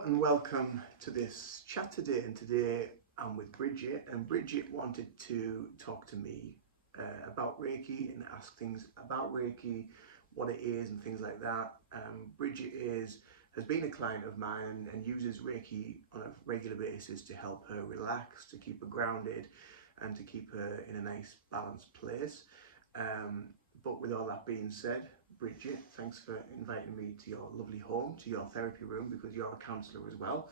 Hello and welcome to this chat today, and today I'm with Bridget, and Bridget wanted to talk to me about Reiki and ask things about Reiki, what it is and things like that. Bridget has been a client of mine and uses Reiki on a regular basis to help her relax, to keep her grounded and to keep her in a nice balanced place. But with all that being said, Bridget, thanks for inviting me to your lovely home, to your therapy room, because you're a counsellor as well.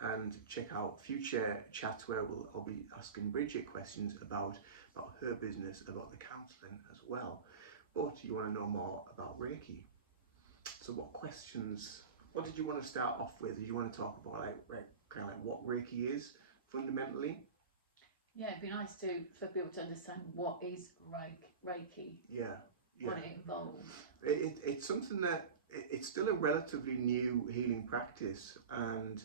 And check out future chats where I'll be asking Bridget questions about her business, about the counselling as well. But you want to know more about Reiki. So what did you want to start off with? Did you want to talk about kind of like what Reiki is fundamentally? Yeah, it'd be nice for people to understand what is Reiki. Yeah. What it involves. It's something that it's still a relatively new healing practice, and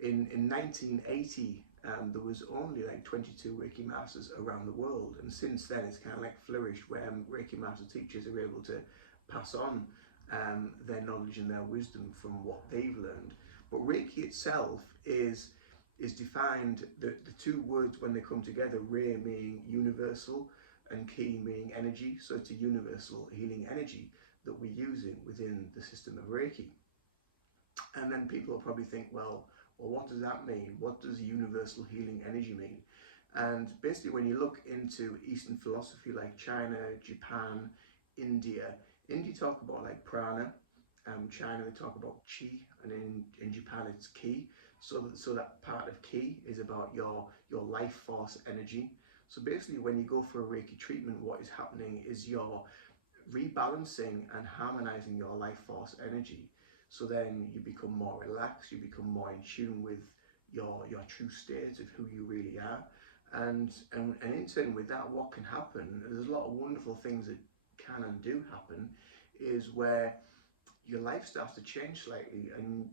in 1980 there was only like 22 Reiki masters around the world, and since then it's kind of like flourished where Reiki master teachers are able to pass on their knowledge and their wisdom from what they've learned. But Reiki itself is defined, the two words when they come together, Rei meaning universal and Ki meaning energy, so it's a universal healing energy that we're using within the system of Reiki. And then people will probably think, well, what does that mean? What does universal healing energy mean? And basically when you look into Eastern philosophy like China, Japan, India talk about like prana, China they talk about chi, and in Japan it's ki. So that part of ki is about your life force energy. So basically when you go for a Reiki treatment, what is happening is you're rebalancing and harmonizing your life force energy. So then you become more relaxed, you become more in tune with your true state of who you really are. And in turn with that, what can happen, there's a lot of wonderful things that can and do happen, is where your life starts to change slightly. And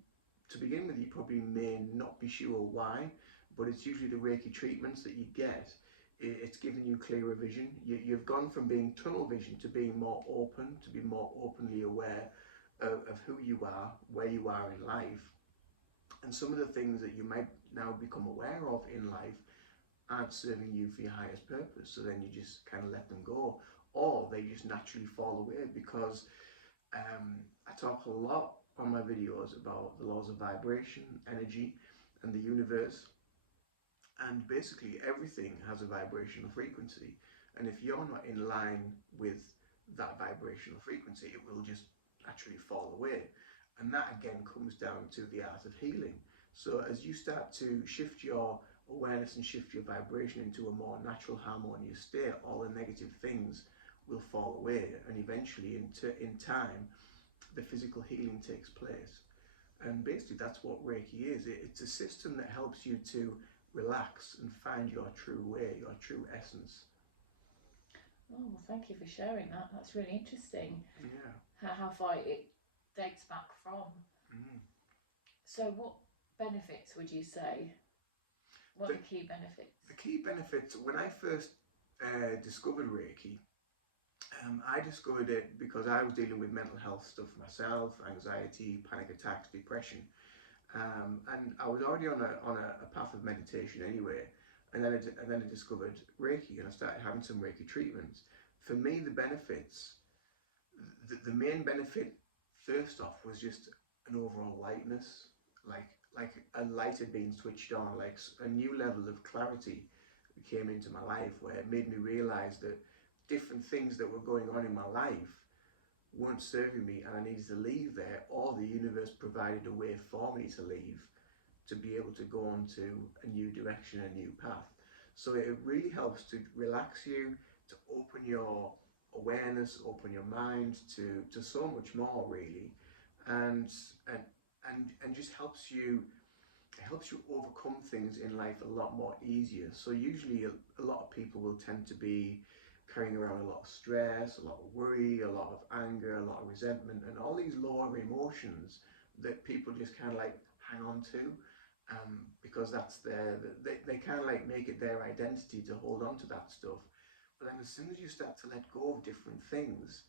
to begin with, you probably may not be sure why, but it's usually the Reiki treatments that you get. It's giving you clearer vision. You've gone from being tunnel vision to being more open, to be more openly aware of who you are, where you are in life. And some of the things that you might now become aware of in life aren't serving you for your highest purpose. So then you just kind of let them go, or they just naturally fall away, because I talk a lot on my videos about the laws of vibration, energy, and the universe. And basically everything has a vibrational frequency, and if you're not in line with that vibrational frequency, it will just naturally fall away. And that again comes down to the art of healing. So as you start to shift your awareness and shift your vibration into a more natural, harmonious state, all the negative things will fall away, and eventually in time the physical healing takes place. And basically that's what Reiki is. It's a system that helps you to relax and find your true way, your true essence. Oh, well, thank you for sharing that. That's really interesting. Yeah. How far it dates back from. So what benefits would you say? What are the key benefits? The key benefits, when I first discovered Reiki, I discovered it because I was dealing with mental health stuff myself, anxiety, panic attacks, depression. And I was already on a path of meditation anyway, and then I discovered Reiki, and I started having some Reiki treatments. For me, the benefits, the main benefit first off was just an overall lightness, like a light had been switched on, like a new level of clarity came into my life, where it made me realize that different things that were going on in my life weren't serving me, and I needed to leave there, or the universe provided a way for me to leave, to be able to go on to a new direction, a new path. So it really helps to relax you, to open your awareness, open your mind to so much more really, and just helps you overcome things in life a lot more easier. So usually a lot of people will tend to be carrying around a lot of stress, a lot of worry, a lot of anger, a lot of resentment, and all these lower emotions that people just kind of like hang on to, because that's they kind of like make it their identity to hold on to that stuff. But then as soon as you start to let go of different things,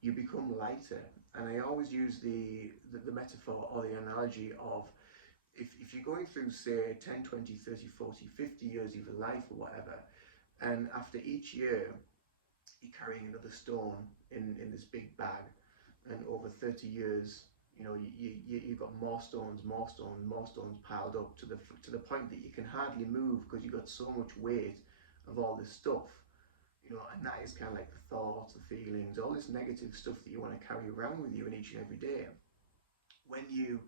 you become lighter. And I always use the metaphor or the analogy of if you're going through, say, 10, 20, 30, 40, 50 years of your life or whatever, and after each year you're carrying another stone in this big bag, and over 30 years, you know, you've got more stones piled up to the point that you can hardly move because you've got so much weight of all this stuff, you know, and that is kind of like the thoughts, the feelings, all this negative stuff that you want to carry around with you in each and every day. When you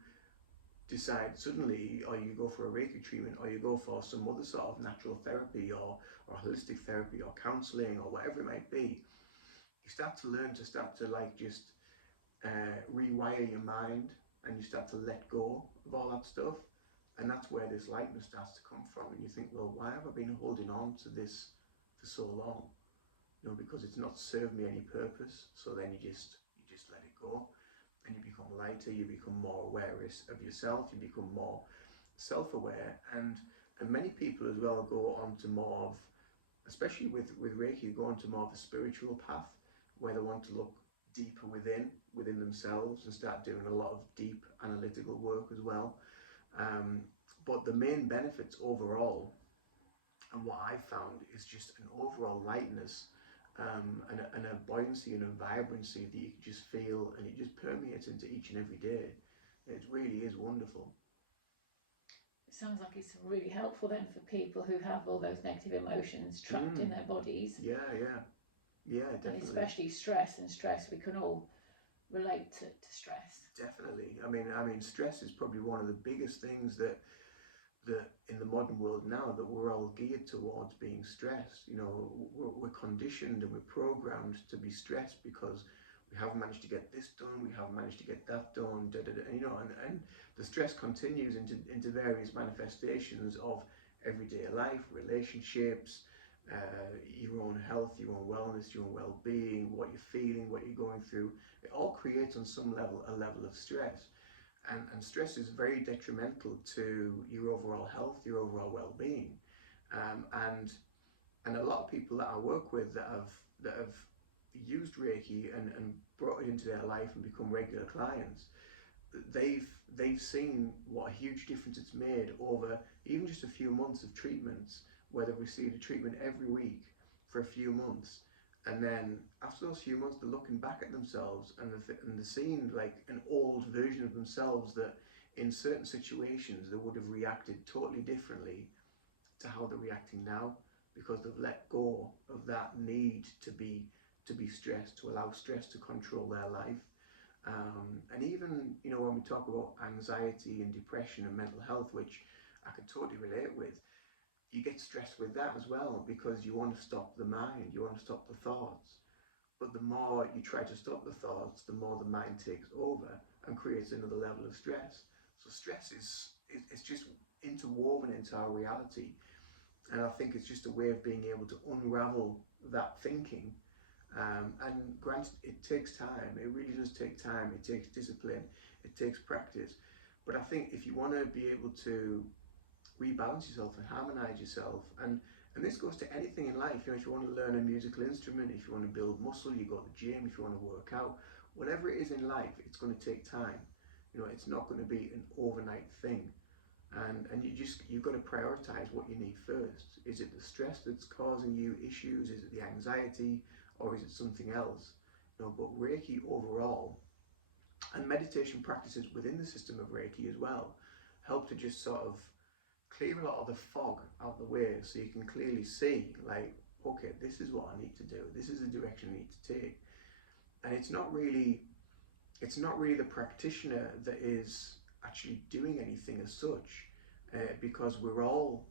decide suddenly, or you go for a Reiki treatment, or you go for some other sort of natural therapy or holistic therapy or counselling or whatever it might be, you start to learn to like just rewire your mind, and you start to let go of all that stuff, and that's where this lightness starts to come from. And you think, well, why have I been holding on to this for so long? You know, because it's not served me any purpose. So then you just let it go, and you become lighter, you become more aware of yourself, you become more self-aware, and many people as well go on to more of, especially with Reiki, go on to more of a spiritual path where they want to look deeper within themselves and start doing a lot of deep analytical work as well. But the main benefits overall, and what I found, is just an overall lightness, and a buoyancy and a vibrancy that you can just feel, and it just permeates into each and every day. It really is wonderful. It sounds like it's really helpful then for people who have all those negative emotions trapped in their bodies. Yeah, definitely. And especially stress, we can all relate to stress. Definitely. I mean, stress is probably one of the biggest things that in the modern world now, that we're all geared towards being stressed. You know, we're conditioned and we're programmed to be stressed because we haven't managed to get this done, we haven't managed to get that done, you know, and the stress continues into various manifestations of everyday life, relationships, your own health, your own wellness, your own well-being, what you're feeling, what you're going through. It all creates on some level a level of stress. And stress is very detrimental to your overall health, your overall well-being, and a lot of people that I work with that have used Reiki and brought it into their life and become regular clients, they've seen what a huge difference it's made over even just a few months of treatments, where they've received a treatment every week for a few months. And then after those few months, they're looking back at themselves and they're seeing like an old version of themselves that in certain situations they would have reacted totally differently to how they're reacting now, because they've let go of that need to be stressed, to allow stress to control their life. And even, you know, when we talk about anxiety and depression and mental health, which I can totally relate with, you get stressed with that as well, because you want to stop the mind, you want to stop the thoughts. But the more you try to stop the thoughts, the more the mind takes over and creates another level of stress. So stress is just interwoven into our reality. And I think it's just a way of being able to unravel that thinking. And granted, it takes time. It really does take time. It takes discipline. It takes practice. But I think if you want to be able to rebalance yourself and harmonize yourself, and this goes to anything in life. You know, if you want to learn a musical instrument, if you want to build muscle, you go to the gym. If you want to work out, whatever it is in life, it's going to take time. You know, it's not going to be an overnight thing. And you've got to prioritize what you need first. Is it the stress that's causing you issues? Is it the anxiety, or is it something else? You know, but Reiki overall, and meditation practices within the system of Reiki as well, help to just sort of clear a lot of the fog out of the way, so you can clearly see, like, okay, this is what I need to do. This is the direction I need to take. And it's not really the practitioner that is actually doing anything as such, because we're all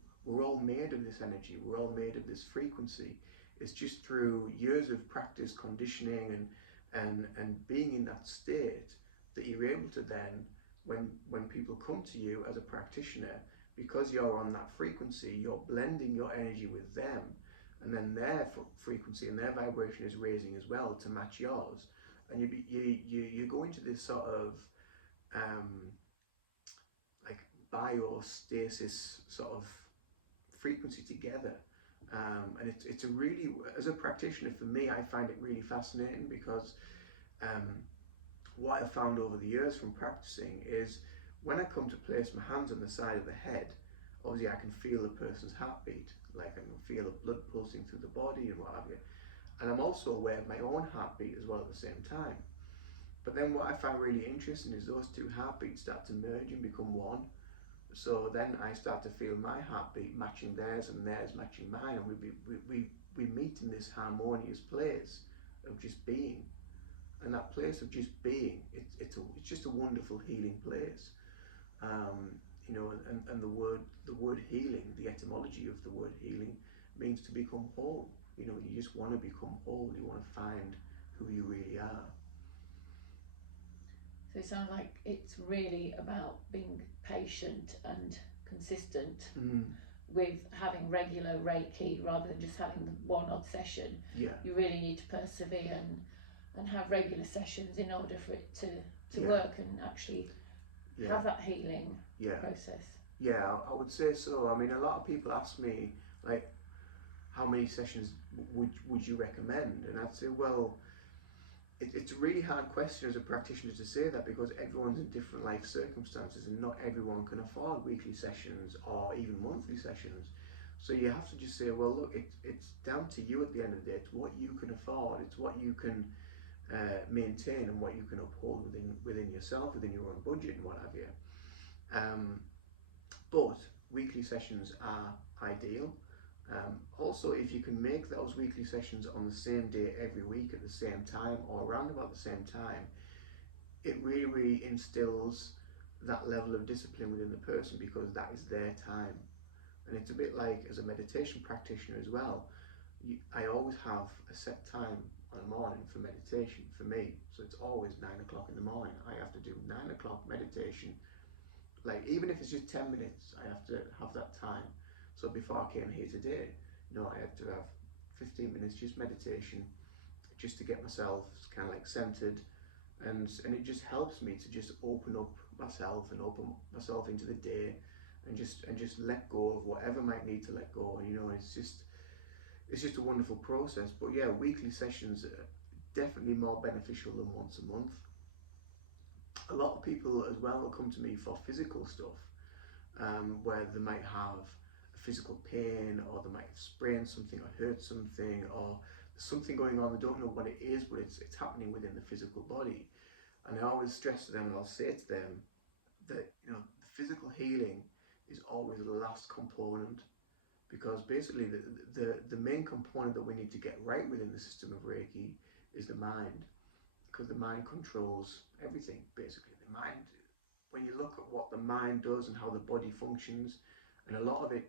made of this energy. We're all made of this frequency. It's just through years of practice, conditioning, and being in that state that you're able to then, when people come to you as a practitioner, because you're on that frequency, you're blending your energy with them, and then their frequency and their vibration is raising as well to match yours, and you go into this sort of like biostasis sort of frequency together, and it's a really, as a practitioner, for me, I find it really fascinating, because what I found over the years from practicing is when I come to place my hands on the side of the head, obviously I can feel the person's heartbeat, like I can feel the blood pulsing through the body and what have you. And I'm also aware of my own heartbeat as well at the same time. But then what I find really interesting is those two heartbeats start to merge and become one. So then I start to feel my heartbeat matching theirs and theirs matching mine, and we meet in this harmonious place of just being. And that place of just being, it's just a wonderful healing place. You know, and the word healing, the etymology of the word healing means to become whole. You know, you just want to become whole. You want to find who you really are. So it sounds like it's really about being patient and consistent with having regular Reiki rather than just having the one-odd session. Yeah. You really need to persevere and have regular sessions in order for it to work and actually have that healing process. Yeah, I would say so. I mean, a lot of people ask me, like, how many sessions would you recommend? And I'd say, well, it's a really hard question as a practitioner to say that, because everyone's in different life circumstances and not everyone can afford weekly sessions or even monthly sessions. So you have to just say, well, look, it's down to you at the end of the day. It's what you can afford. It's what you can maintain and what you can uphold within yourself, within your own budget and what have you. But weekly sessions are ideal. Also, if you can make those weekly sessions on the same day every week at the same time or around about the same time, it really instills that level of discipline within the person, because that is their time. And it's a bit like as a meditation practitioner as well. I always have a set time on a morning for meditation for me. So it's always 9 o'clock in the morning. I have to do 9 o'clock meditation. Like, even if it's just 10 minutes, I have to have that time. So before I came here today, you know, I had to have 15 minutes just meditation, just to get myself kind of like centered, and it just helps me to just open up myself and open myself into the day, and just let go of whatever might need to let go. And you know, it's just a wonderful process. But yeah, weekly sessions are definitely more beneficial than once a month. A lot of people as well will come to me for physical stuff, where they might have physical pain, or they might sprain something or hurt something, or there's something going on, they don't know what it is, but it's happening within the physical body. And I always stress to them, and I'll say to them that, you know, the physical healing is always the last component, because basically the main component that we need to get right within the system of Reiki is the mind, because the mind controls everything. Basically, the mind, when you look at what the mind does and how the body functions, and a lot of it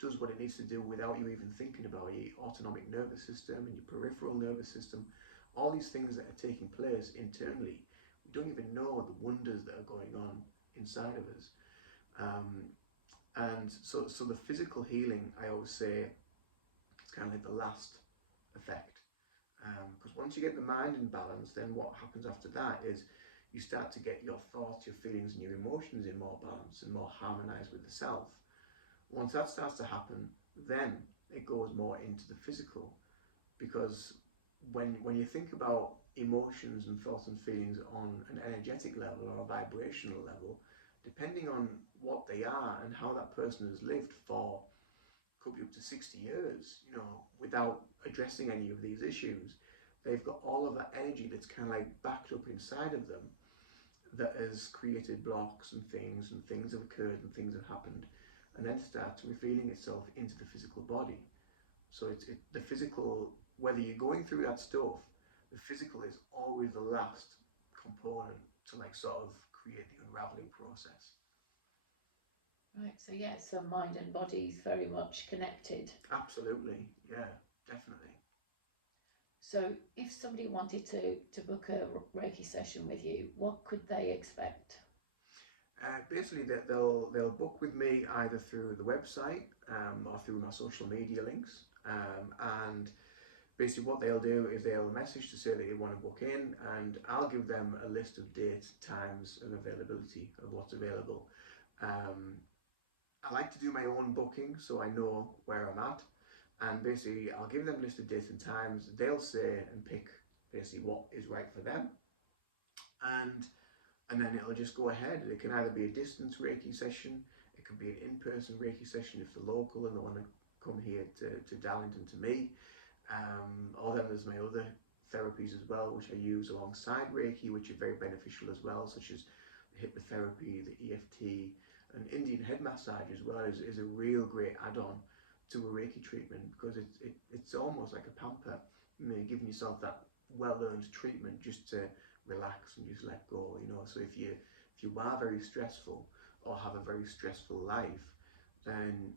does what it needs to do without you even thinking about it. Your autonomic nervous system and your peripheral nervous system, all these things that are taking place internally, we don't even know the wonders that are going on inside of us. And so the physical healing, I always say, it's kind of like the last effect. Because once you get the mind in balance, then what happens after that is you start to get your thoughts, your feelings and your emotions in more balance and more harmonized with the self. Once that starts to happen, then it goes more into the physical, because when you think about emotions and thoughts and feelings on an energetic level or a vibrational level, depending on what they are and how that person has lived for, could be up to 60 years, you know, without addressing any of these issues, they've got all of that energy that's kind of like backed up inside of them, that has created blocks and things have occurred and things have happened, and then starts revealing itself into the physical body. So the physical, whether you're going through that stuff, the physical is always the last component to like sort of create the unraveling process. Right, so yeah, so mind and body is very much connected. Absolutely, yeah, definitely. So if somebody wanted to book a Reiki session with you, what could they expect? Basically, they'll book with me either through the website or through my social media links. And basically what they'll do is they'll message to say that they want to book in, and I'll give them a list of dates, times and availability of what's available. I like to do my own booking so I know where I'm at, and basically I'll give them a list of dates and times. They'll say and pick basically what is right for them, and and then it'll just go ahead. It can either be a distance Reiki session, it can be an in-person Reiki session if they're local and they want to come here to Darlington to me, or then there's my other therapies as well, which I use alongside Reiki, which are very beneficial as well, such as hypnotherapy, the EFT, and Indian head massage as well is a real great add-on to a Reiki treatment, because it's almost like a pamper. You know, you're giving yourself that well-earned treatment just to relax and just let go, you know. So if you are very stressful or have a very stressful life, then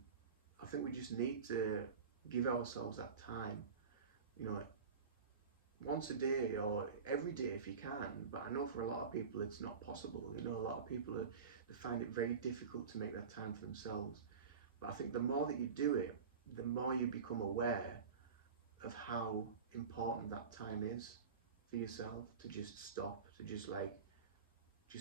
I think we just need to give ourselves that time, you know, once a day or every day if you can. But I know for a lot of people it's not possible. You know, a lot of people they find it very difficult to make that time for themselves. But I think the more that you do it, the more you become aware of how important that time is for yourself, to just stop, to just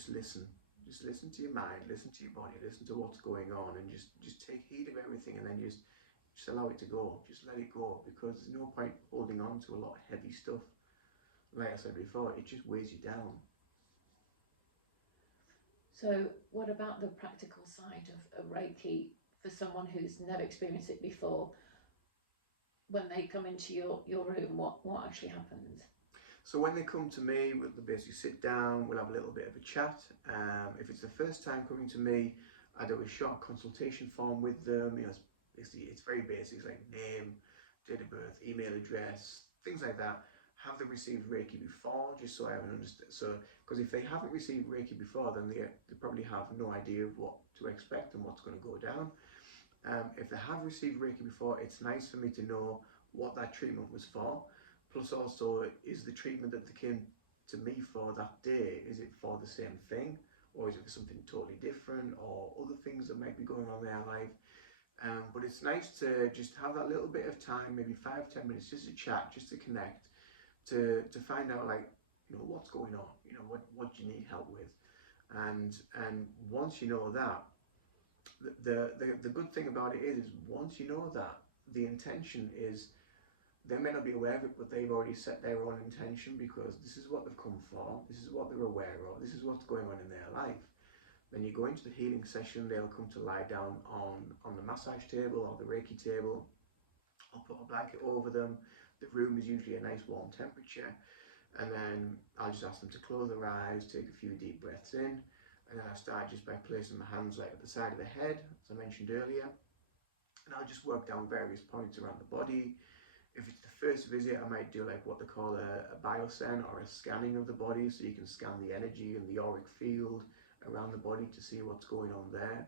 listen. Just listen to your mind, listen to your body, listen to what's going on, and just take heed of everything, and then just allow it to go. Just let it go, because there's no point holding on to a lot of heavy stuff. Like I said before, it just weighs you down. So what about the practical side of Reiki for someone who's never experienced it before? When they come into your room, what actually happens? So when they come to me, we'll basically sit down, we'll have a little bit of a chat. If it's the first time coming to me, I do a short consultation form with them. You know, it's very basic. It's like name, date of birth, email address, things like that. Have they received Reiki before? Just so I have an understand. So, because if they haven't received Reiki before, then they probably have no idea of what to expect and what's going to go down. If they have received Reiki before, it's nice for me to know what that treatment was for. Plus also, is the treatment that they came to me for that day, is it for the same thing? Or is it for something totally different, or other things that might be going on in their life? But it's nice to just have that little bit of time, maybe 5-10 minutes, just to chat, just to connect, to find out, like, you know, what's going on, you know, what do you need help with? And once you know that, the good thing about it is once you know that, the intention is, they may not be aware of it, but they've already set their own intention, because this is what they've come for, this is what they're aware of, this is what's going on in their life. Then you go into the healing session, they'll come to lie down on the massage table or the Reiki table. I'll put a blanket over them. The room is usually a nice warm temperature, and then I'll just ask them to close their eyes, take a few deep breaths in, and then I start just by placing my hands like at the side of the head, as I mentioned earlier, and I'll just work down various points around the body. If it's the first visit, I might do like what they call a bioscan, or a scanning of the body, so you can scan the energy and the auric field around the body to see what's going on there.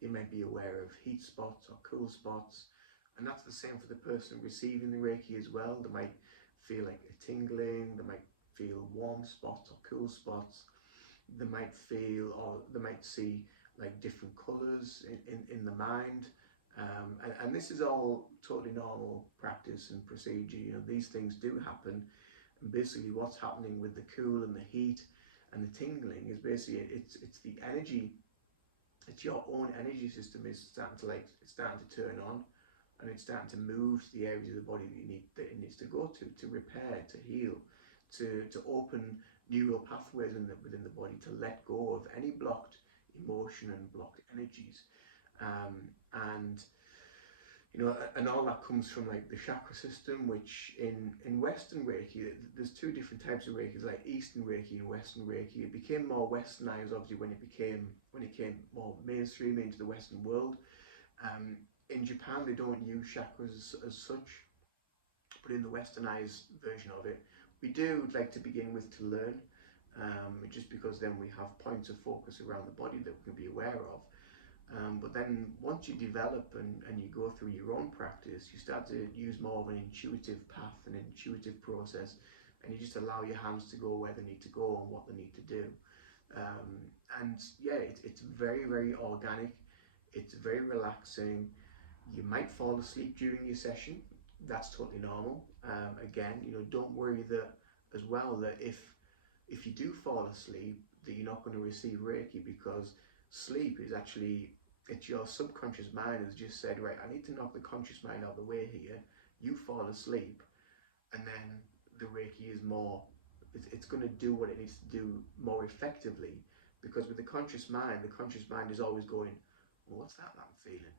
You might be aware of heat spots or cool spots, and that's the same for the person receiving the Reiki as well. They might feel like a tingling, they might feel warm spots or cool spots, they might feel, or they might see like different colours in the mind. And this is all totally normal practice and procedure. You know, these things do happen, and basically what's happening with the cool and the heat and the tingling is basically it's the energy, it's your own energy system is starting to turn on, and it's starting to move to the areas of the body that it needs to go to repair, to heal, to open neural pathways within the body, to let go of any blocked emotion and blocked energies. And you know, and all that comes from like the chakra system, which in Western Reiki, there's two different types of Reiki, like Eastern Reiki and Western Reiki. It became more westernized obviously when it came more mainstream into the Western world. In Japan they don't use chakras as such, but in the westernized version of it, we do like to begin with to learn, just because then we have points of focus around the body that we can be aware of. But then once you develop and you go through your own practice, you start to use more of an intuitive path, an intuitive process, and you just allow your hands to go where they need to go and what they need to do. And yeah, it's very, very organic. It's very relaxing. You might fall asleep during your session. That's totally normal. Again, you know, don't worry that as well, that if you do fall asleep, that you're not going to receive Reiki, because sleep is actually, it's your subconscious mind has just said, right, I need to knock the conscious mind out of the way here. You fall asleep, and then the Reiki is more, it's going to do what it needs to do more effectively. Because with the conscious mind is always going, well, what's that I'm feeling?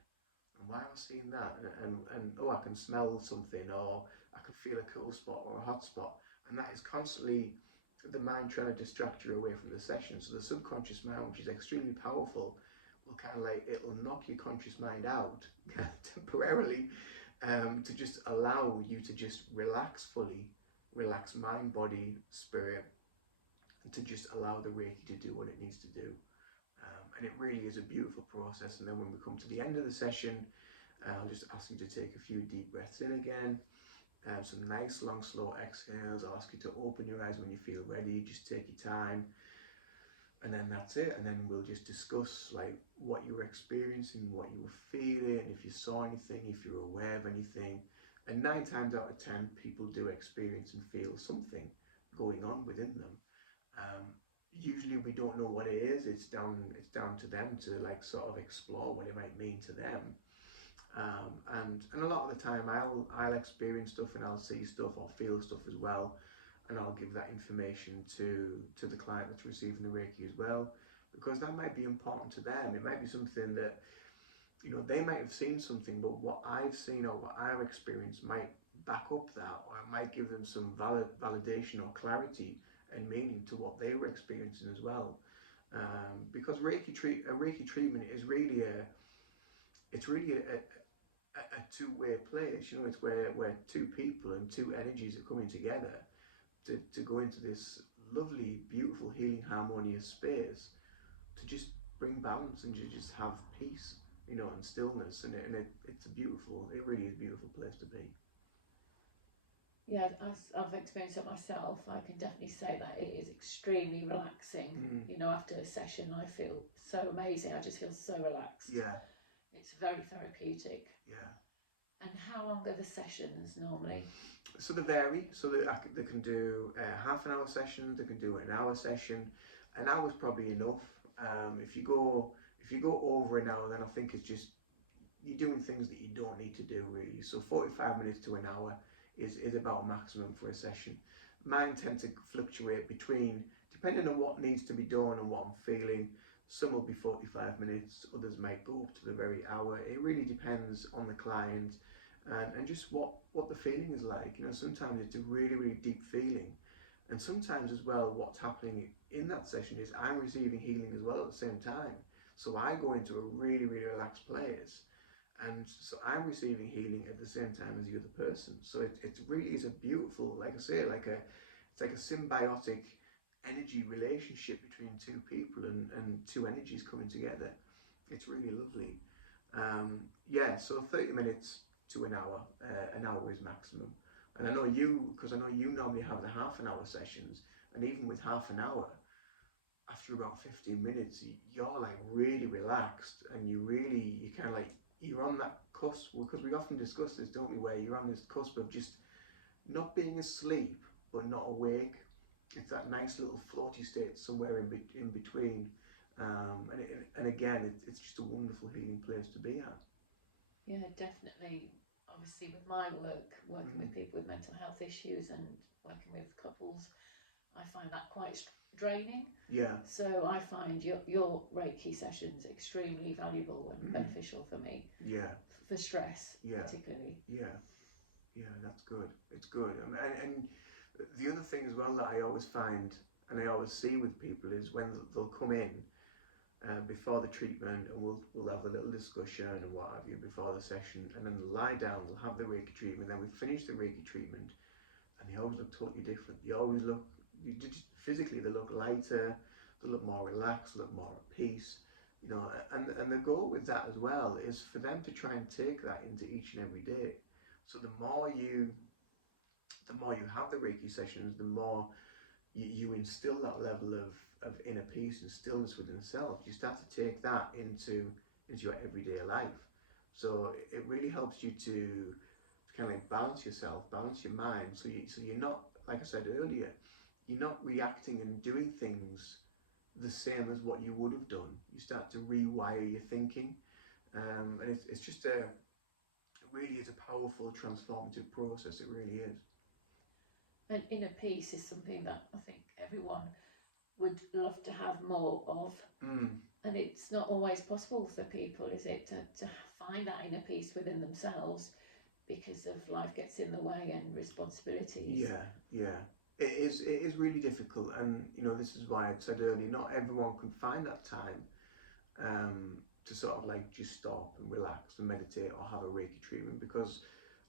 And why am I seeing that? And oh, I can smell something, or I can feel a cool spot or a hot spot. And that is constantly the mind trying to distract you away from the session. So the subconscious mind, which is extremely powerful, will kind of like, it'll knock your conscious mind out temporarily, to just allow you to just relax fully, relax mind, body, spirit, and to just allow the Reiki to do what it needs to do. And it really is a beautiful process. And then when we come to the end of the session, I'll just ask you to take a few deep breaths in again, some nice long slow exhales. I'll ask you to open your eyes when you feel ready, just take your time, and then that's it. And then we'll just discuss like what you were experiencing, what you were feeling, if you saw anything, if you're aware of anything. And 9 times out of 10 people do experience and feel something going on within them. Usually we don't know what it is. It's down to them to like sort of explore what it might mean to them. And a lot of the time I'll experience stuff and I'll see stuff or feel stuff as well, and I'll give that information to the client that's receiving the Reiki as well, because that might be important to them. It might be something that, you know, they might have seen something, but what I've seen or what I've experienced might back up that, or it might give them some validation or clarity and meaning to what they were experiencing as well. Because a Reiki treatment is really a two-way place. You know, it's where two people and two energies are coming together to go into this lovely, beautiful, healing, harmonious space to just bring balance and to just have peace, you know, and stillness. And it really is a beautiful place to be. Yeah, as I've experienced it myself, I can definitely say that it is extremely relaxing. You know, after a session, I feel so amazing. I just feel so relaxed. Yeah. It's very therapeutic. Yeah. And how long are the sessions normally? So they vary. So they can do half an hour sessions. They can do an hour session. An hour's probably enough. If you go over an hour, then I think it's just you're doing things that you don't need to do really. So 45 minutes to an hour is about maximum for a session. Mine tend to fluctuate between, depending on what needs to be done and what I'm feeling. Some will be 45 minutes, others might go up to the very hour. It really depends on the client and just what the feeling is like. You know, sometimes it's a really, really deep feeling. And sometimes as well, what's happening in that session is I'm receiving healing as well at the same time. So I go into a really, really relaxed place. And so I'm receiving healing at the same time as the other person. So it really is a beautiful, like I say, it's like a symbiotic energy relationship between two people and two energies coming together. It's really lovely. Yeah, so 30 minutes to an hour is maximum. And I know you normally have the half an hour sessions, and even with half an hour, after about 15 minutes, you're like really relaxed, and you kind of like, you're on that cusp, because we often discuss this, don't we, where you're on this cusp of just not being asleep but not awake. It's that nice little floaty state somewhere in between, and again, it's just a wonderful healing place to be at. Yeah, definitely. Obviously, with my working with people with mental health issues and working with couples, I find that quite draining. Yeah. So I find your Reiki sessions extremely valuable and beneficial for me. Yeah. For stress, yeah. particularly. Yeah. Yeah, that's good. It's good. And the other thing as well that I always find and I always see with people is when they'll come in before the treatment, and we'll have a little discussion and what have you before the session, and then they'll lie down, they'll have the Reiki treatment, then we finish the Reiki treatment, and they always look totally different. They always look, physically they look lighter, they look more relaxed, they look more at peace, you know. And the goal with that as well is for them to try and take that into each and every day. So the more you have the Reiki sessions, the more you instill that level of inner peace and stillness within self. You start to take that into your everyday life. So it really helps you to kind of like balance yourself, balance your mind. So you're not, like I said earlier, you're not reacting and doing things the same as what you would have done. You start to rewire your thinking, and it's just it really is a powerful transformative process. It really is. And inner peace is something that I think everyone would love to have more of. Mm. And it's not always possible for people, is it, to find that inner peace within themselves because of life gets in the way and responsibilities. Yeah. It is really difficult, and this is why I said earlier, not everyone can find that time to sort of like just stop and relax and meditate or have a Reiki treatment, because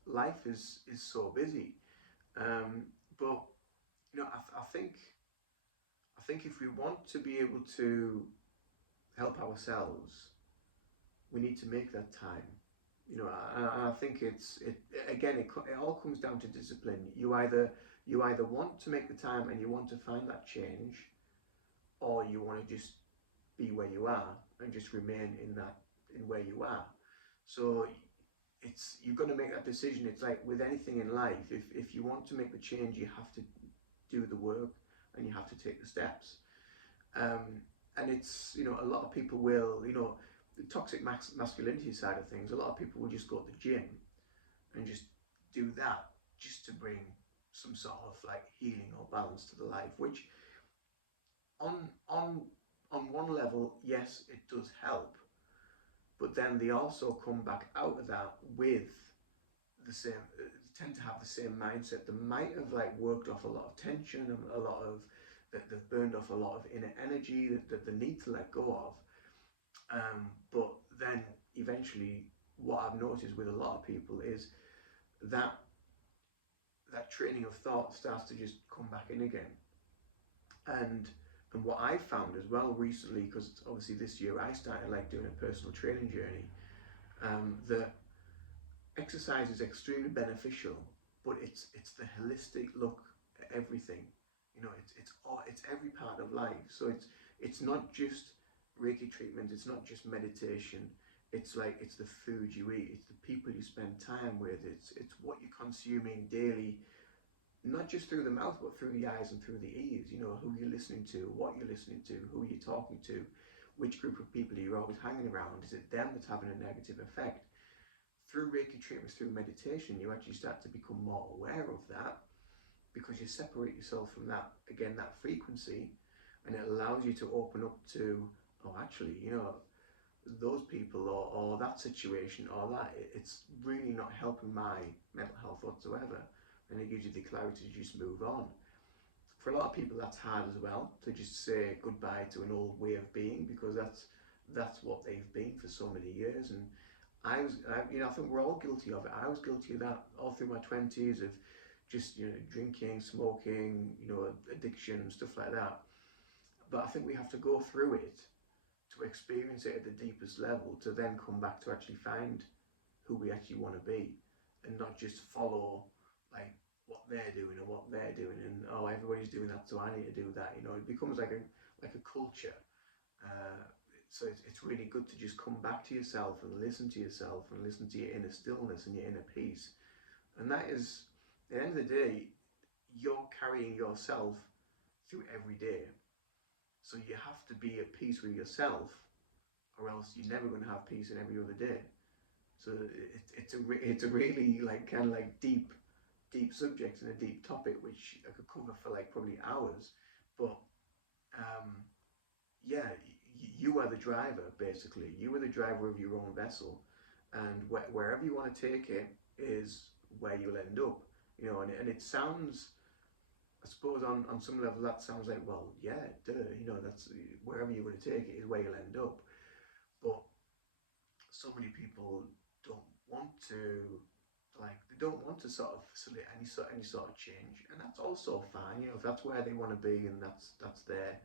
life is so busy. But I think if we want to be able to help ourselves, we need to make that time. And I think it all comes down to discipline. You either want to make the time and you want to find that change, or you want to just be where you are and just remain in where you are. So you've got to make that decision. It's like with anything in life, if you want to make the change, you have to do the work and you have to take the steps. And it's, a lot of people will, the toxic masculinity side of things, a lot of people will just go to the gym and just do that just to bring some sort of like healing or balance to the life, which on one level, yes, it does help, but then they also come back out of that with the same, tend to have the same mindset. They might have like worked off a lot of tension and a lot of, that they've burned off a lot of inner energy that they need to let go of. But then eventually what I've noticed with a lot of people is that training of thought starts to just come back in again. And what I found as well recently, because obviously this year I started like doing a personal training journey, that exercise is extremely beneficial, but it's the holistic look at everything. It's every part of life. So it's not just Reiki treatment, it's not just meditation. It's the food you eat, it's the people you spend time with, it's what you're consuming daily, not just through the mouth, but through the eyes and through the ears. Who you're listening to, what you're listening to, who you're talking to, which group of people you're always hanging around. Is it them that's having a negative effect? Through Reiki treatments, through meditation, you actually start to become more aware of that, because you separate yourself from that frequency, and it allows you to open up to, oh, actually, those people or that situation or that, it's really not helping my mental health whatsoever. And it gives you the clarity to just move on. For a lot of people, that's hard as well, to just say goodbye to an old way of being, because that's what they've been for so many years. And I think we're all guilty of it. I was guilty of that all through my 20s, of just drinking, smoking, addiction and stuff like that. But I think we have to go through it to experience it at the deepest level, to then come back to actually find who we actually want to be, and not just follow like what they're doing and what they're doing, and everybody's doing that, so I need to do that. It becomes like a culture. So it's really good to just come back to yourself and listen to yourself and listen to your inner stillness and your inner peace. And that is, at the end of the day, you're carrying yourself through every day. So you have to be at peace with yourself, or else you're never going to have peace in every other day. So it's a really like kind of like deep subject and a deep topic, which I could cover for like probably hours. But you are the driver, basically. You are the driver of your own vessel, and wherever you want to take it is where you'll end up. And it sounds, I suppose on some level that sounds like, well, yeah, duh, that's wherever you're going to take it is where you'll end up. But so many people don't want to, they don't want to sort of facilitate any sort of change, and that's also fine. If that's where they want to be, and that's their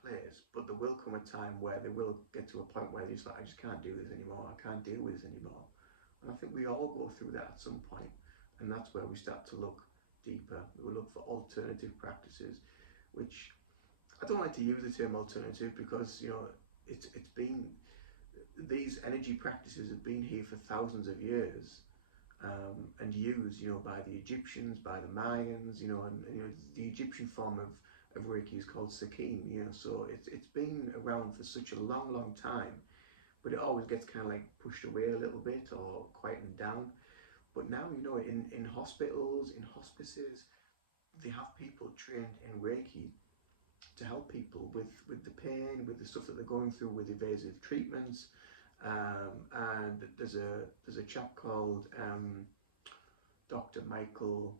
place. But there will come a time where they will get to a point where they're just like, I just can't do this anymore. I can't deal with this anymore. And I think we all go through that at some point, and that's where we start to look deeper. We look for alternative practices, which I don't like to use the term alternative, because it's been, these energy practices have been here for thousands of years, and used by the Egyptians, by the Mayans, and the Egyptian form of Reiki is called Sakin. So it's been around for such a long time, but it always gets kind of like pushed away a little bit or quietened down. But now, in hospitals, in hospices, they have people trained in Reiki, to help people with the pain, with the stuff that they're going through with evasive treatments. And there's a chap called Dr. Michael,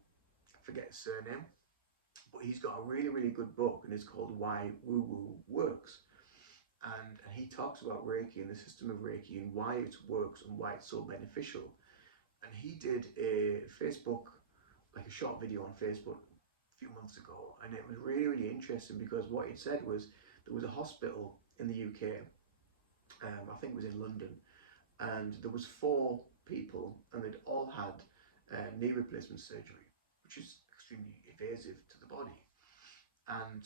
I forget his surname, but he's got a really good book, and it's called Why Woo Woo Works. And he talks about Reiki and the system of Reiki and why it works and why it's so beneficial. And he did a Facebook, like a short video on Facebook a few months ago, and it was really interesting because what he said was there was a hospital in the UK, I think it was in London, and there was 4 people, and they'd all had knee replacement surgery, which is extremely invasive to the body. And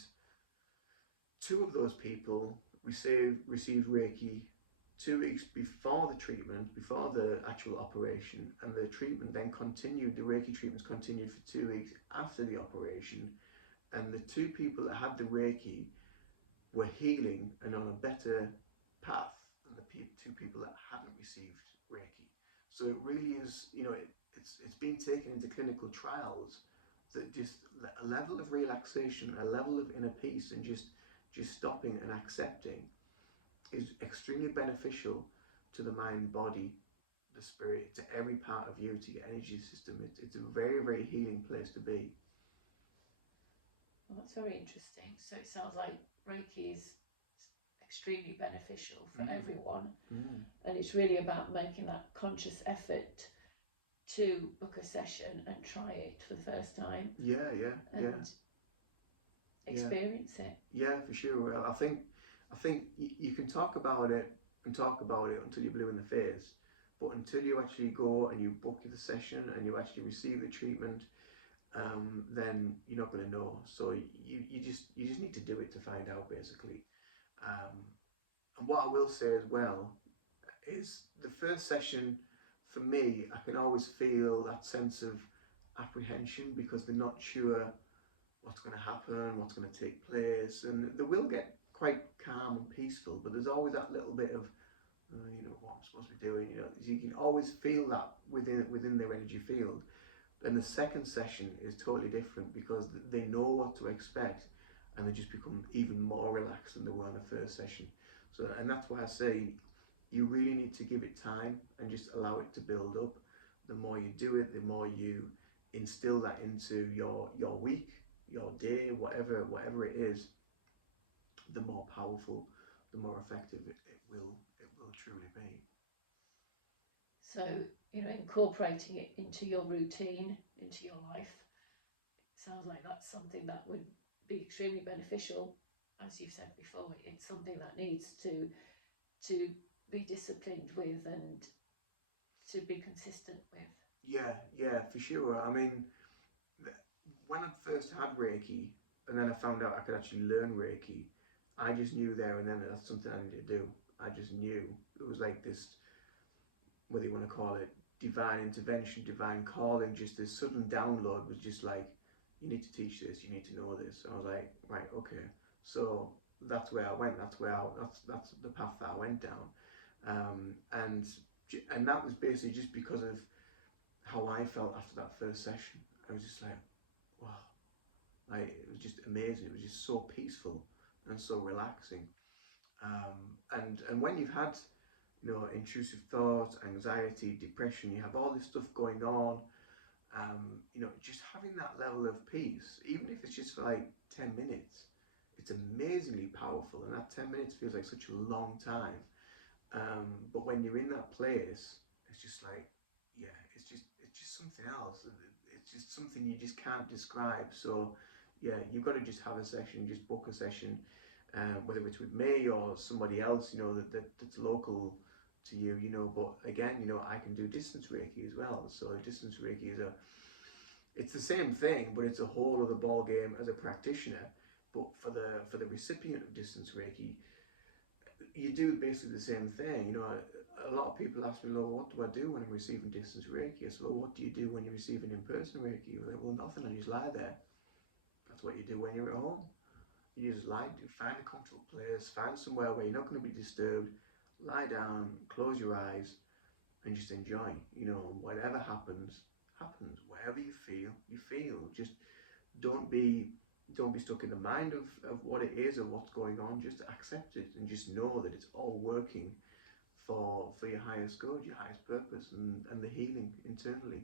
2 of those people received Reiki 2 weeks before the treatment, before the actual operation, and the treatment then continued, the Reiki treatments continued for 2 weeks after the operation, and the 2 people that had the Reiki were healing and on a better path than the 2 people that hadn't received Reiki. So it really is, it's been taken into clinical trials that just a level of relaxation, a level of inner peace, and just stopping and accepting is extremely beneficial to the mind, body, the spirit, to every part of you, to your energy system. It's a very healing place to be. Well, that's very interesting. So it sounds like Reiki is extremely beneficial for everyone, and it's really about making that conscious effort to book a session and try it for the first time. And experience it. Yeah, for sure. Well, I think you can talk about it until you're blue in the face, but until you actually go and you book the session and you actually receive the treatment, then you're not going to know. So you just need to do it to find out, basically. And what I will say as well is the first session, for me, I can always feel that sense of apprehension because they're not sure what's going to happen, what's going to take place, and they will get quite calm and peaceful, but there's always that little bit of what I'm supposed to be doing. You can always feel that within their energy field. And the second session is totally different because they know what to expect, and they just become even more relaxed than they were in the first session. So, and that's why I say you really need to give it time and just allow it to build up. The more you do it, the more you instill that into your week, your day, whatever it is, the more powerful, the more effective it will truly be. So, incorporating it into your routine, into your life, sounds like that's something that would be extremely beneficial. As you've said before, it's something that needs to be disciplined with and to be consistent with. Yeah, for sure. I mean, when I first had Reiki, and then I found out I could actually learn Reiki, I just knew there and then that that's something I needed to do. I just knew. It was like this, whether you want to call it divine intervention, divine calling, just this sudden download was just like, you need to teach this, you need to know this. And I was like, right, okay. So that's where I went. That's the path that I went down. And that was basically just because of how I felt after that first session. I was just like, wow, like it was just amazing. It was just so peaceful and so relaxing. And when you've had intrusive thoughts, anxiety, depression, you have all this stuff going on, just having that level of peace, even if it's just for like 10 minutes, it's amazingly powerful, and that 10 minutes feels like such a long time. But when you're in that place, it's just like, yeah, it's just something else. It's just something you just can't describe. So yeah, you've got to just have a session, just book a session, whether it's with me or somebody else, that's local to you, but again, I can do distance Reiki as well. So distance Reiki it's the same thing, but it's a whole other ball game as a practitioner. But for the recipient of distance Reiki, you do basically the same thing. A lot of people ask me, what do I do when I'm receiving distance Reiki? I said, well, what do you do when you're receiving in-person Reiki? They're like, well, nothing, I just lie there. That's what you do when you're at home. You just find a comfortable place, find somewhere where you're not going to be disturbed, lie down, close your eyes, and just enjoy. Whatever happens. Whatever you feel. Just don't be don't be stuck in the mind of what it is or what's going on. Just accept it and just know that it's all working for your highest good, your highest purpose, and the healing internally.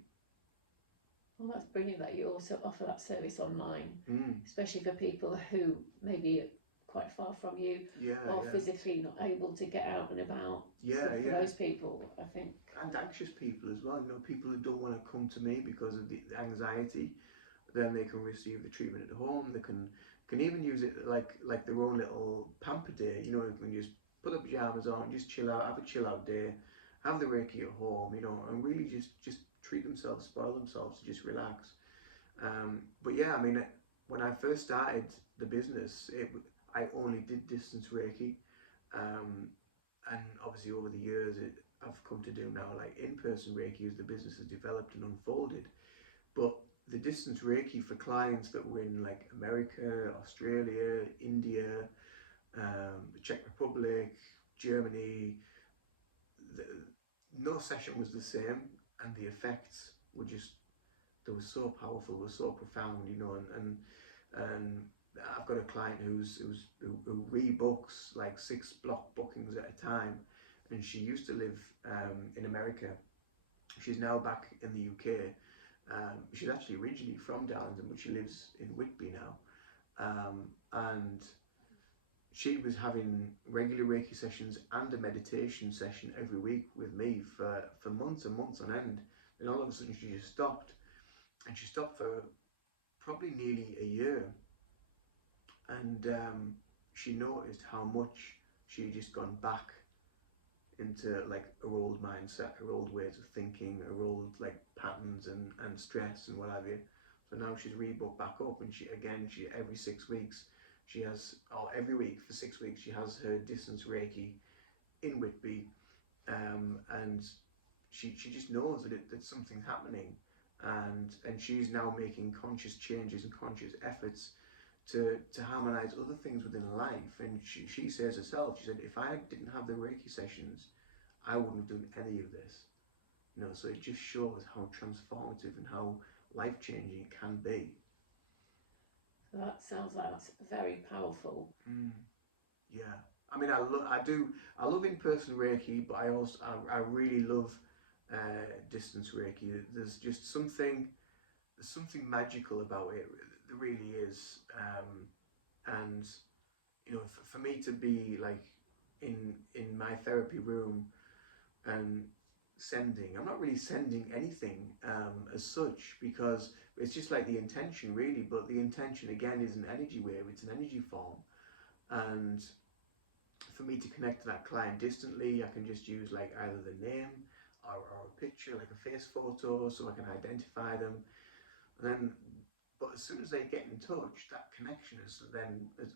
Well, that's brilliant that you also offer that service online, Mm. especially for people who maybe are quite far from you Yeah, or yeah. physically not able to get out and about. Yeah, So for yeah. those people, I think. And anxious people as well, you know, people who don't want to come to me because of the anxiety, then they can receive the treatment at home. They can even use it like their own little pamper day, you know, you can just put the pajamas on, just chill out, have a chill out day, have the Reiki at home, you know, and really just treat themselves, spoil themselves, to just relax. But yeah, I mean, when I first started the business, I only did distance Reiki, and obviously over the years, I've come to do now like in-person Reiki as the business has developed and unfolded. But the distance Reiki for clients that were in like America, Australia, India, the Czech Republic, Germany, the, no session was the same, and the effects were just, they were so powerful, were so profound, you know, and I've got a client who rebooks like 6 block bookings at a time, and she used to live in America. She's now back in the UK. She's actually originally from Darlington, but she lives in Whitby now. And she was having regular Reiki sessions and a meditation session every week with me for months and months on end. And all of a sudden she just stopped. And she stopped for probably nearly a year. And she noticed how much she had just gone back into like her old mindset, her old ways of thinking, her old like patterns and stress and what have you. So now she's rebooked back up, and she every 6 weeks she has, or every week for 6 weeks she has her distance Reiki in Whitby, and she just knows that something's happening, and she's now making conscious changes and conscious efforts to harmonize other things within her life. And she says herself, she said, if I didn't have the Reiki sessions, I wouldn't have done any of this. You know, so it just shows how transformative and how life-changing it can be. That sounds like that's very powerful. Yeah, I mean, I love in-person Reiki, but I really love distance Reiki. There's just something magical about it. There really is. And you know, for me to be like in my therapy room and I'm not really sending anything as such, because it's just like the intention really, but the intention again is an energy wave, it's an energy form. And for me to connect to that client distantly, I can just use like either the name or a picture, like a face photo, so I can identify them. And then, but as soon as they get in touch, that connection has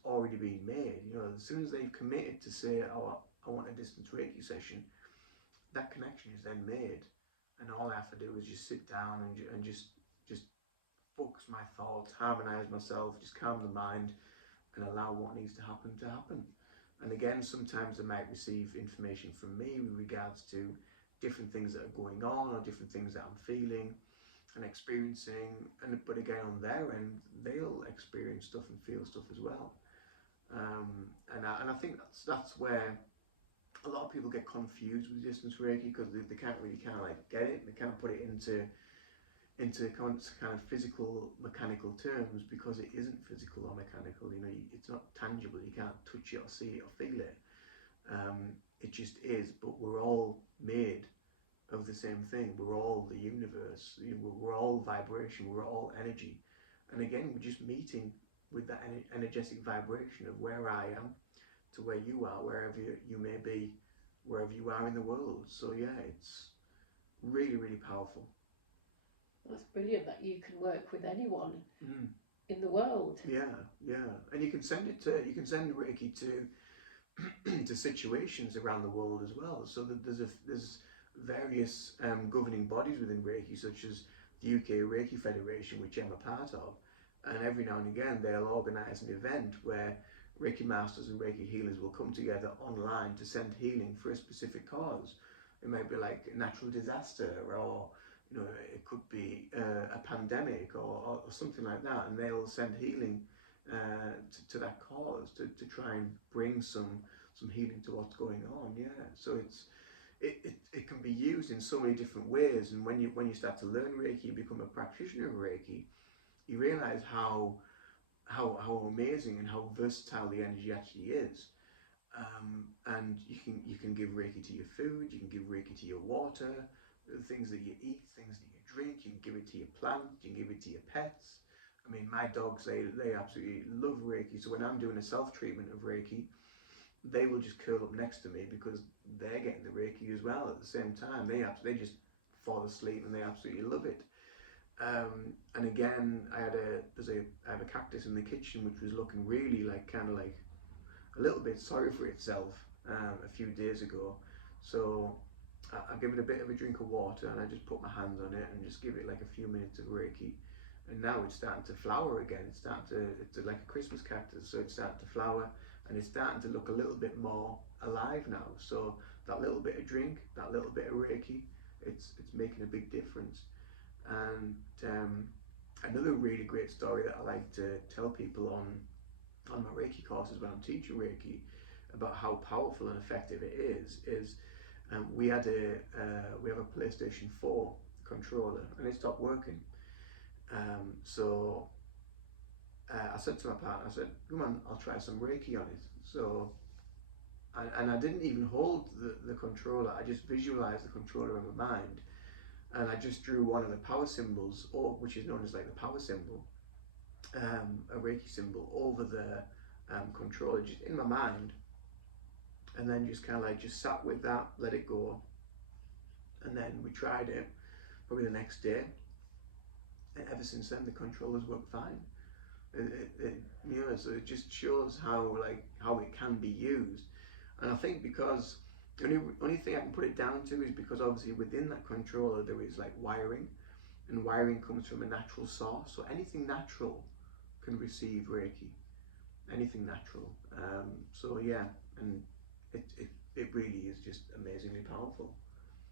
already been made. You know, as soon as they've committed to say, oh, I want a distance Reiki session, that connection is then made, and all I have to do is just sit down and just focus my thoughts, harmonize myself, just calm the mind, and allow what needs to happen. And again, sometimes I might receive information from me with regards to different things that are going on or different things that I'm feeling and experiencing, but again on their end, they'll experience stuff and feel stuff as well. And I think that's where a lot of people get confused with distance Reiki, because they can't really kind of like get it. They can't put it into kind of physical, mechanical terms, because it isn't physical or mechanical. You know, it's not tangible. You can't touch it or see it or feel it. It just is. But we're all made of the same thing. We're all the universe. You know, we're all vibration. We're all energy. And again, we're just meeting with that energetic vibration of where I am to where you are, wherever you may be, wherever you are in the world. So yeah, it's really, really powerful. That's brilliant that you can work with anyone in the world. Yeah, and you can send Reiki to situations around the world as well. So that there's various governing bodies within Reiki, such as the UK Reiki Federation, which I'm a part of, and every now and again they'll organise an event where Reiki masters and Reiki healers will come together online to send healing for a specific cause. It might be like a natural disaster, or you know, it could be a pandemic or something like that, and they'll send healing to that cause, to try and bring some healing to what's going on. Yeah, so it can be used in so many different ways, and when you start to learn Reiki, you become a practitioner of Reiki, you realize how amazing and how versatile the energy actually is. And you can give Reiki to your food, you can give Reiki to your water, the things that you eat, things that you drink. You can give it to your plants, you can give it to your pets. I mean, my dogs, they absolutely love Reiki. So when I'm doing a self-treatment of Reiki, they will just curl up next to me because they're getting the Reiki as well at the same time. They just fall asleep and they absolutely love it. And again, I have a cactus in the kitchen which was looking really like kind of like a little bit sorry for itself a few days ago. So I give it a bit of a drink of water and I just put my hands on it and just give it like a few minutes of Reiki. And now it's starting to flower again. It's like a Christmas cactus, so it's starting to flower and it's starting to look a little bit more alive now. So that little bit of drink, that little bit of Reiki, it's making a big difference. And another really great story that I like to tell people on my Reiki courses when I'm teaching Reiki about how powerful and effective it is we have a PlayStation 4 controller and it stopped working. So I said to my partner, I said, come on, I'll try some Reiki on it. So and I didn't even hold the controller, I just visualized the controller in my mind. And I just drew one of the power symbols, or which is known as like the power symbol, a Reiki symbol over the controller, just in my mind, and then just kind of like just sat with that, let it go, and then we tried it probably the next day, and ever since then the controllers work fine. So it just shows how it can be used. And I think because the only thing I can put it down to is because obviously within that controller there is like wiring, and wiring comes from a natural source. So anything natural can receive Reiki. Anything natural. So yeah, and it really is just amazingly powerful.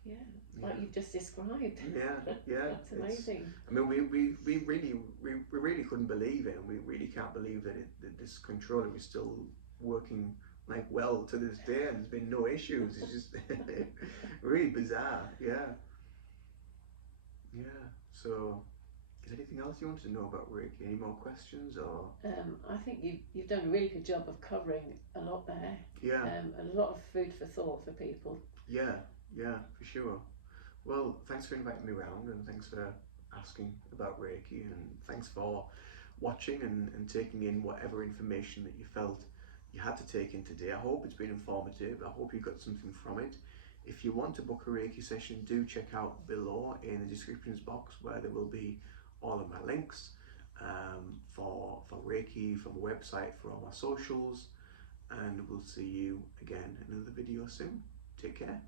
Yeah, like you've just described. Yeah. That's amazing. I mean, we really couldn't believe it, and we really can't believe that this controller is still working like well to this day, and there's been no issues. It's just really bizarre. Yeah. So, is there anything else you want to know about Reiki? Any more questions or? I think you've done a really good job of covering a lot there. Yeah. And a lot of food for thought for people. Yeah, for sure. Well, thanks for inviting me around, and thanks for asking about Reiki, and thanks for watching and taking in whatever information that you felt you had to take in today. I hope it's been informative. I hope you got something from it. If you want to book a Reiki session, do check out below in the descriptions box where there will be all of my links for Reiki, for my website, for all my socials, and we'll see you again in another video soon. Take care.